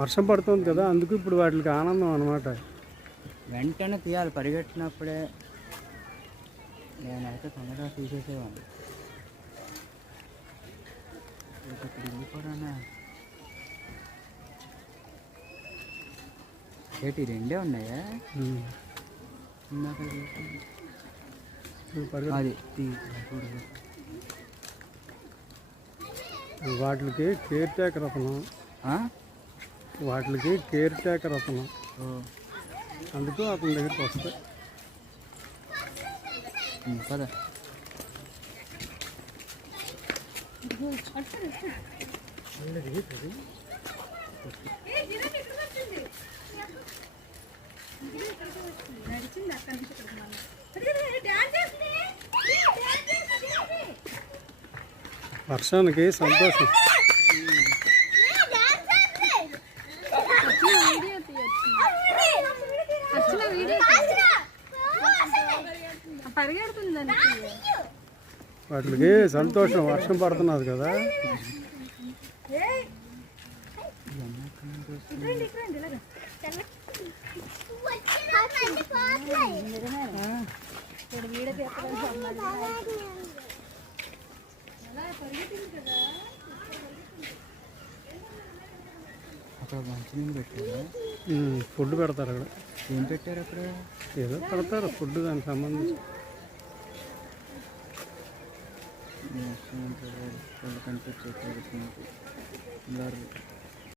వర్షం పడుతుంది కదా, అందుకు ఇప్పుడు వాటికి ఆనందం అన్నమాట. వెంటనే తీయాలి, పరిగెట్టినప్పుడే. నేనైతే తొందరగా తీసేసేవాడిని. ఇక్కడ వెళ్ళిపోరానా ఏంటి, రెండే ఉన్నాయా? అది వాటికి కేర్ టేకర్ అతను, వాటికి కేర్ టేకర్ అతను, అందుకు అతని దగ్గరికి వస్తాయి. పద. వర్షానికి సంతోషం. వాటికి సంతోషం, వర్షం పడుతున్నది కదా. అక్కడ మంచినీళ్ళు పెట్టారా? ఫుడ్ పెడతారు అక్కడ. ఏం పెట్టారు అక్కడ? ఏదో పెడతారు ఫుడ్, దానికి సంబంధించి. కనిపించే